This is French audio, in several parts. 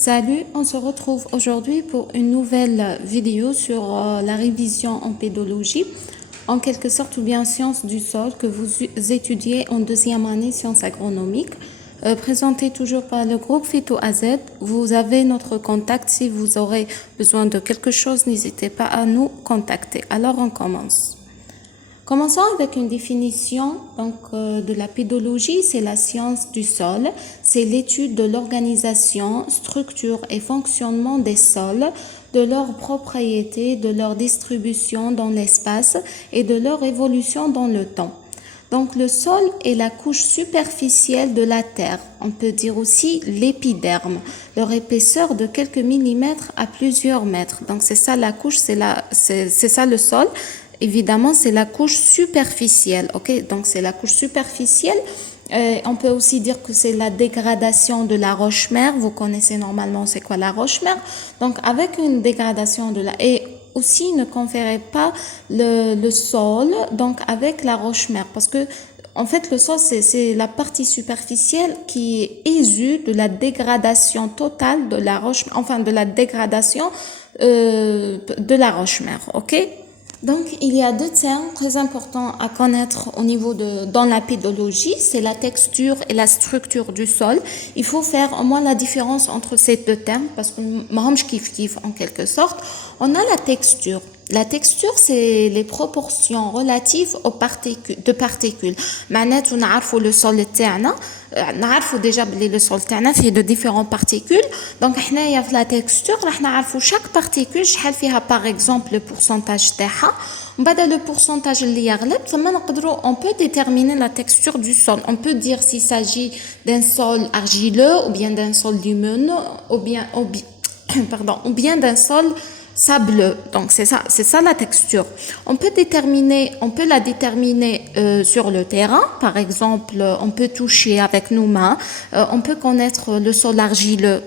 Salut, on se retrouve aujourd'hui pour une nouvelle vidéo sur la révision en pédologie, en quelque sorte ou bien sciences du sol que vous étudiez en deuxième année sciences agronomiques. Présenté toujours par le groupe Phyto AZ. Vous avez notre contact. Si vous aurez besoin de quelque chose, n'hésitez pas à nous contacter. Alors on commence. Commençons avec une définition de la pédologie. C'est la science du sol, c'est l'étude de l'organisation, structure et fonctionnement des sols, de leurs propriétés, de leur distribution dans l'espace et de leur évolution dans le temps. Donc le sol est la couche superficielle de la terre. On peut dire aussi l'épiderme, leur épaisseur de quelques millimètres à plusieurs mètres. Donc c'est ça la couche, c'est ça le sol. Évidemment, c'est la couche superficielle, ok? Donc, c'est la couche superficielle. On peut aussi dire que c'est la dégradation de la roche-mère. Vous connaissez normalement c'est quoi la roche-mère. Donc, avec une dégradation de la... Et aussi, ne conférez pas le sol donc avec la roche-mère parce que en fait, le sol, c'est la partie superficielle qui est issue de la dégradation totale de la roche, enfin de la dégradation de la roche-mère, ok? Donc, il y a deux termes très importants à connaître dans la pédologie, c'est la texture et la structure du sol. Il faut faire au moins la différence entre ces deux termes parce que je kiffe en quelque sorte. On a la texture. La texture, c'est les proportions relatives aux particules. معناته نعرفوا le sol تاعنا نعرفوا déjà بلي le sol تاعنا فيه de différentes particules. Donc حنايا في la texture راح نعرفوا chaque particule شحال فيها par exemple le pourcentage تاعها. ومن بعد le pourcentage اللي يغلب ثم نقدروا on peut déterminer la texture du sol. On peut dire s'il s'agit d'un sol argileux ou bien d'un sol lumineux ou bien d'un sol sableux. Donc c'est ça la texture. On peut la déterminer sur le terrain. Par exemple, on peut toucher avec nos mains. On peut connaître le sol argileux.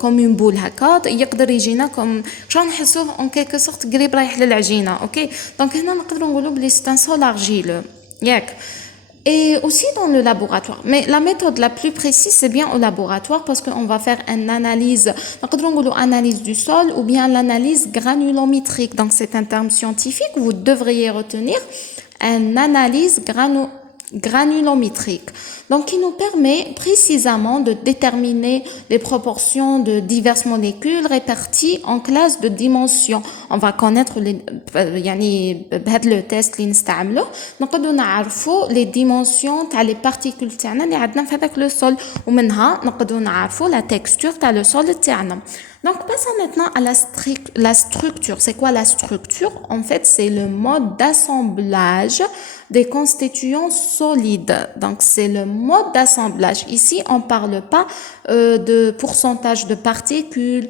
Comme une boule هكا. يقدر يجينا comme نحسوه en quelque sorte قريب رايح للعجينة. OK. Donc هنا نقدروا نقولوا بلي c'est un sol argileux. ياك. Et aussi dans le laboratoire. Mais la méthode la plus précise, c'est bien au laboratoire parce qu'on va faire une analyse, analyse du sol ou bien l'analyse granulométrique. Donc, c'est un terme scientifique, vous devriez retenir une analyse granulométrique. Donc, qui nous permet précisément de déterminer les proportions de diverses molécules réparties en classes de dimensions. On va connaître le test اللي نستعمله نقدروا نعرفوا les dimensions تاع les particules تاعنا اللي عندنا في هذاك le sol ومنها نقدروا نعرفوا la texture تاع le sol تاعنا. Donc, passons maintenant à la structure. C'est quoi la structure? En fait, c'est le mode d'assemblage des constituants solides. Donc, c'est le mode d'assemblage. Ici, on parle pas de pourcentage de particules.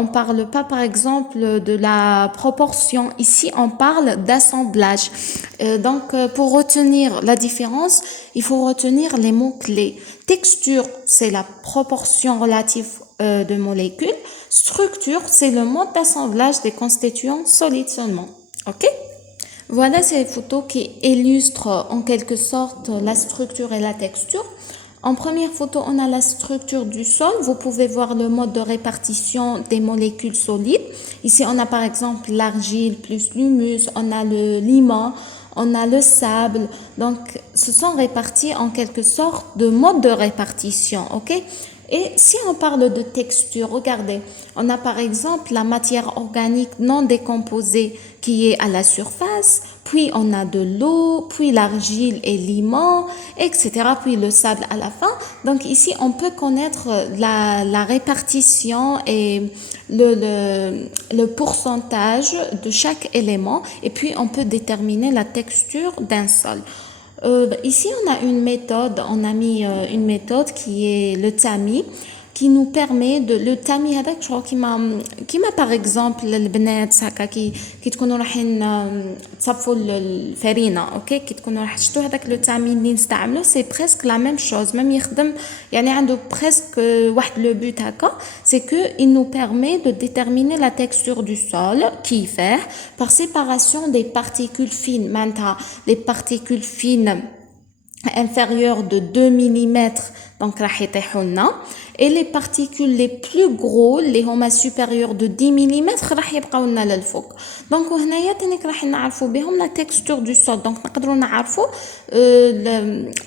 On parle pas, par exemple, de la proportion. Ici, on parle d'assemblage. Donc, pour retenir la différence, il faut retenir les mots-clés. Texture, c'est la proportion relative de molécules. Structure, c'est le mode d'assemblage des constituants solides seulement. OK? Voilà ces photos qui illustrent en quelque sorte la structure et la texture. En première photo, on a la structure du sol. Vous pouvez voir le mode de répartition des molécules solides. Ici, on a par exemple l'argile plus l'humus, on a le limon, on a le sable. Donc, ce sont répartis en quelque sorte de mode de répartition, ok? Et si on parle de texture, regardez, on a par exemple la matière organique non décomposée qui est à la surface, puis on a de l'eau, puis l'argile et limon, etc., puis le sable à la fin. Donc ici, on peut connaître la répartition et le pourcentage de chaque élément, et puis on peut déterminer la texture d'un sol. Ici, on a mis une méthode qui est le tamis, qui nous permet le tamis هذاك je crois qui m'a par exemple البنات هكا كي تكونوا رايحين تصفوا الفرينه اوكي كي تكونوا راح تشتوا هذاك لو تامي اللي نستعملوه سي بريسك لا ميم شوز ميم يخدم يعني عنده بريسك واحد لو بوت هكا c'est que il nous permet de déterminer la texture du sol qui fait par séparation des particules fines معناتها les particules fines inférieur de 2 millimètres donc راح يطيحوا لنا et les particules les plus gros اللي هما supérieurs de 10 millimètres راح يبقاو لنا للفوق دونك وهنايا تانيك راح نعرفوا بهم la texture du sol دونك نقدروا نعرفوا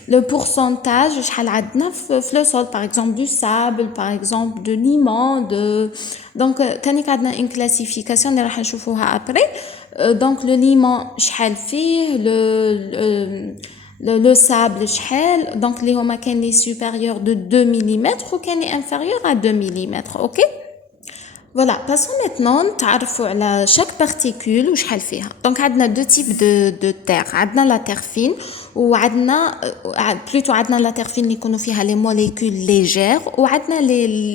le pourcentage شحال عندنا في le sol par exemple du sable par exemple de limon de donc تانيك عندنا une classification اللي راح نشوفوها après donc le limon شحال فيه le sable شحال donc اللي هما كاين لي supérieur de 2 millimètres وكاين لي inférieur à 2 millimètres ok Voilà, passons maintenant تعرفوا على chaque particule وشحال فيها. Donc عندنا deux types de terre. عندنا la terre fine وعندنا plutôt عندنا la terre fine اللي يكونوا فيها les molécules légères وعندنا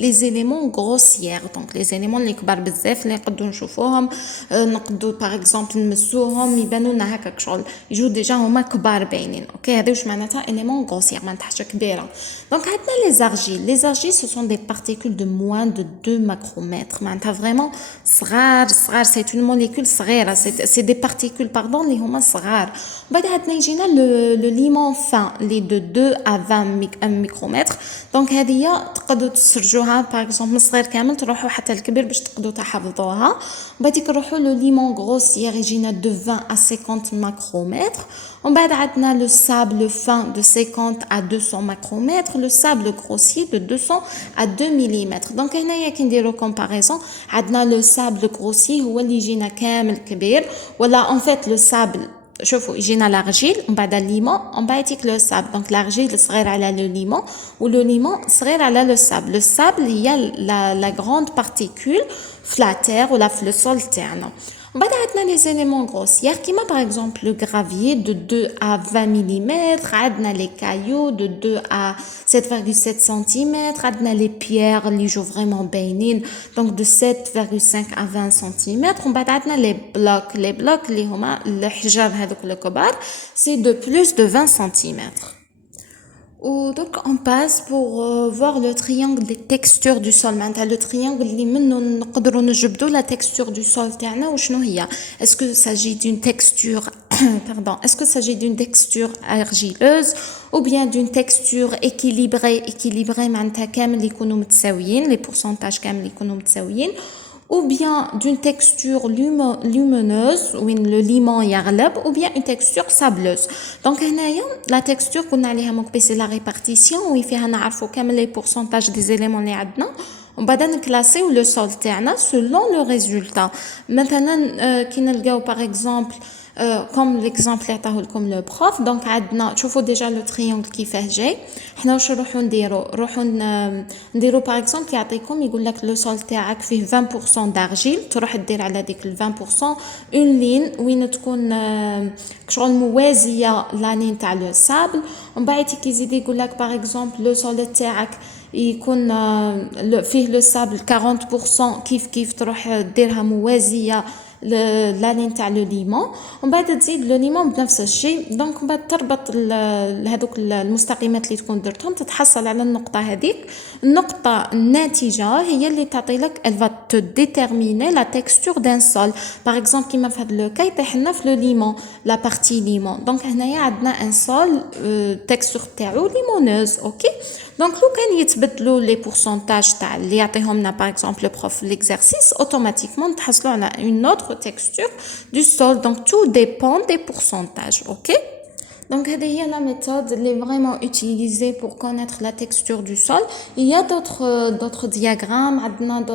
les éléments grossières. Donc les éléments اللي كبار بزاف اللي نقدروا نشوفوهم نقدروا par exemple نمسوهم يبانوا لنا هكاك شغل يجوا ديجا هما كبار باينين. اوكي هذا واش معناتها élément grossière معناتها حاجه كبيره. Donc عندنا les argiles. Les argiles ce sont des particules de moins de 2 macromètres. معناتها vraiment صغار c'est une molécule صغيره c'est des particules pardon اللي هما صغار بعد عندنا يجينا le limon fin اللي de 2 à 20 micromètres donc هذه تقدروا تسرجوها par exemple من الصغير كامل تروحوا حتى الكبير باش تقدروا تحفظوها بعد نروحوا le limon grossier يجينا de 20 à 50 macromètres ومن بعد عندنا le sable fin de 50 à 200 macromètres le sable grossier de 200 à 2 millimètres donc هنايا كي نديروا comparaison عندنا le sable grossier هو اللي يجينا كامل كبير ولا en fait le sable شوفوا يجينا l'argile ومن بعد الليمون ومن بعد يجيك le sable donc l'argile صغير على le limon و le limon صغير على le sable هي la grande particule في la terre ولا في le sol تاعنا بعد عندنا les éléments grossiers كيما par exemple le gravier de 2 à 20 mm عندنا les cailloux de 2 à 7,7 cm عندنا les pierres اللي يجوا vraiment باينين donc de 7,5 à 20 cm ومن بعد عندنا les blocs اللي هما الحجار هذوك الكبار c'est de plus de 20 cm Donc on passe pour voir le triangle des textures du sol. Maintenant le triangle اللي منه نقدروا نجبدوا la texture du sol تاعنا وشنو هي Est-ce que s'agit d'une texture pardon est-ce que s'agit d'une texture argileuse ou bien d'une texture équilibrée معناتها كامل يكونوا متساويين les pourcentages كامل يكونوا متساويين ou bien d'une texture lumineuse où le limon يغلب ou bien une texture sableuse donc هنايا la texture قلنا عليها مكبي c'est la répartition où فيها نعرفوا كامل les pourcentages des éléments اللي عندنا ومن بعد نكلاسيو لو سول تاعنا selon le résultat مثلا كي نلقاو par exemple comme l'exemple اللي عطاه لكم لو بروف دونك عندنا شوفوا ديجا لو تريونغل كيفاه جاي حنا واش نروحوا نديروا باغ اكزومبل يعطيكم يقول لك لو سول تاعك فيه 20% دارجيل تروح دير على ديك ال 20% اون لين وين تكون شغل موازيه لانين تاع لو سابل ومن بعد كيزيد يقول لك باغ اكزومبل لو سول تاعك يكون فيه لو سابل 40% كيف تروح ديرها موازيه لانين تاع لو ليمون ومن بعد تزيد لو ليمون بنفس الشيء دونك من بعد تربط هذوك المستقيمات اللي تكون درتهم تتحصل على النقطه هذيك النقطه الناتجه هي اللي تعطي لك elle va te déterminer la texture d'un sol par exemple كيما في هذا لو كاي يطيح لنا في لو ليمون لا بارتي ليمون دونك هنايا عندنا ان سول تكستور تاعو ليمونوز اوكي دونك لو كان يتبدلوا لي pourcentages تاع اللي يعطيهم لنا par exemple le prof l'exercice automatiquement تحصلوا على une autre texture du sol donc tout dépend des pourcentages ok donc هذه هي la méthode اللي vraiment utilisée pour connaître la texture du sol il y a d'autres diagrammes عندنا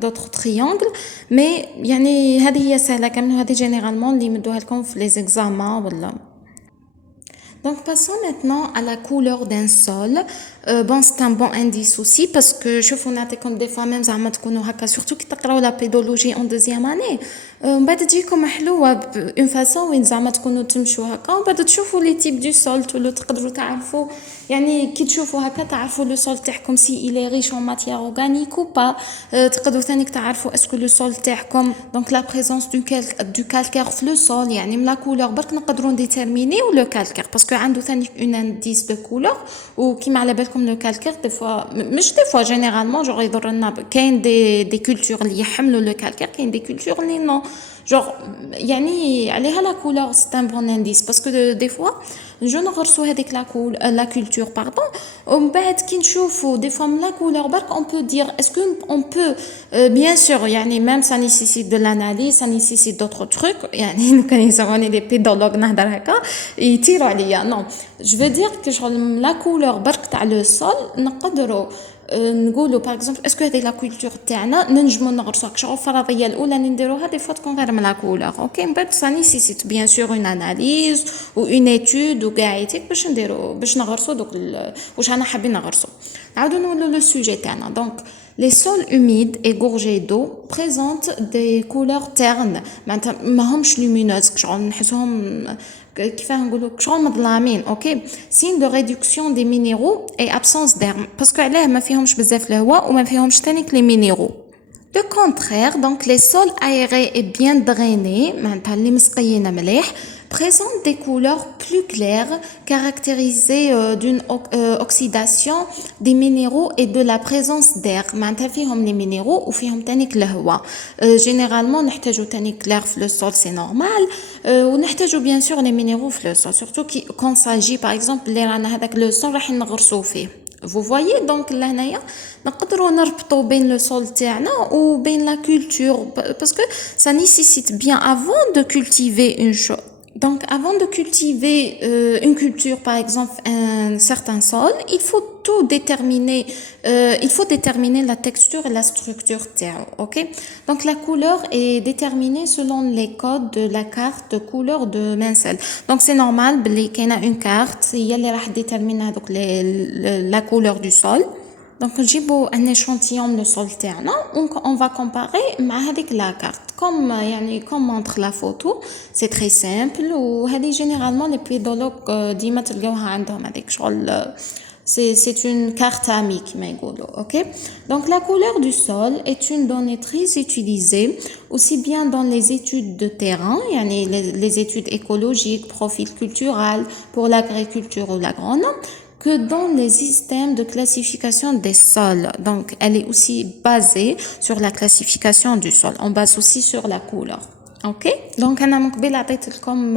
d'autres triangles mais يعني هذه هي سهله كامل هذه généralement اللي يمدوها لكم في les examens ولا Donc passons maintenant à la couleur d'un sol. Bon c'est un bon indice aussi parce que شوفوا نعطيكم des fois même زعما تكونوا هكا surtout كي تقراو la pédologie en deuxième année من بعد تجيكم حلوه une façon وين زعما تكونوا تمشوا هكا ومن بعد تشوفوا les types du sol تقدروا تعرفوا يعني كي تشوفوا هكا تعرفوا لو سول تاعكم سي il est riche en matière organique ou pas تقدروا ثانيك تعرفوا اسكو لو سول تاعكم donc la présence du calcaire في لو سول يعني من لا كولور برك نقدروا ديتيرمينيو لو كالكير باسكو عنده ثاني اون انديس دو كولور وكيما على بالكم لو كالكير دي فوا مش دي فوا جينيرالمون جوغ يضر لنا كاين دي كولتور اللي يحملوا لو كالكير كاين دي كولتور اللي نو genre يعني عليها la couleur c'est un bon indice parce que des fois جو نغرسو هذيك la culture pardon ومن بعد كي نشوفو des fois من la couleur برك on peut dire est-ce que on peut bien sûr يعني même ça nécessite de l'analyse ça nécessite d'autres trucs يعني كان يسموني des pédologues نهضر هكا يطيروا عليا non je veux dire que شغل la couleur برك تاع le sol نقدروا نقولوا باغ اكزومبل اسكو هذه لا كولتور تاعنا ننجمو نغرسوها شغل الفرضيه الاولى اللي نديروها دي فوا تكون غير من لا كولور اوكي من بعد سا نيسيسيت بيان سور اون اناليز و اون ايتود وكاعيتك باش نديرو باش نغرسو دوك واش رانا حابين نغرسو نعاودو نولو لو سوجي تاعنا دونك Les sols humides et gorgés d'eau présentent des couleurs ternes ماهمش lumineuses شغل نحسوهم كيف نقولوا شغل مظلامين اوكي سين دو ريدكسيون دي مينيرو اي ابسونس d'air باسكو علاه ما فيهمش بزاف الهواء وما فيهمش تاني لي مينيرو De contraire, donc les sols aérés et bien drainés, اللي مسقيين مليح, présentent des couleurs plus claires caractérisées d'une oxydation des minéraux et de la présence d'air. معناتها فيهم les minéraux وفيهم تانيك الهواء. Généralement نحتاجو تانيك l'air في le sol, c'est normal. ونحتاجو bien sûr les minéraux في le sol, surtout quand il s'agit par exemple اللي رانا هذاك le sol راح نغرسو فيه. Vous voyez donc لهنايا نقدروا نربطوا بين le sol تاعنا وبين la culture parce que ça nécessite bien avant de cultiver une chose. Donc avant de cultiver une culture par exemple un certain sol, il faut tout déterminer il faut déterminer la texture et la structure تاعو, OK? Donc la couleur est déterminée selon les codes de la carte de couleur de Menzel. Donc c'est normal بلي كاينه une carte هي اللي راح déterminer هذوك la couleur du sol. Donc نجيبو un échantillon de sol تاعنا on va comparer مع هذيك la carte comme يعني comme montre la photo c'est très simple وهذه généralement les pédologues ديما تلقاوها عندهم هذيك شغل c'est une carte amie qui m'égolo, ok? Donc la couleur du sol est une donnée très utilisée aussi bien dans les études de terrain, yani les études écologiques, profil culturel pour l'agriculture ou l'agronomie, que dans les systèmes de classification des sols. Donc elle est aussi basée sur la classification du sol. On base aussi sur la couleur. اوكي دونك انا من قبل عطيت لكم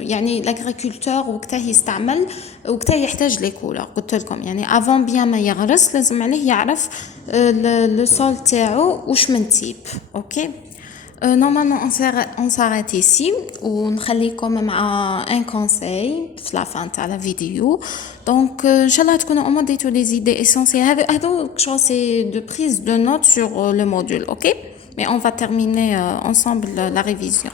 يعني لاغريكولتور وقتها يستعمل وقتها يحتاج لي كولور قلت لكم يعني افون بيان ما يغرس لازم عليه يعرف لو سول تاعو واش من تيب اوكي نورمالمون on s'arrête ici ونخليكم مع ان كونساي في لا فان تاع لا فيديو دونك ان شاء الله تكونوا au moins ديتو لي زيدي اسونسيال هذو شو سي دو prise de notes sur le module, ok? Mais on va terminer ensemble la révision.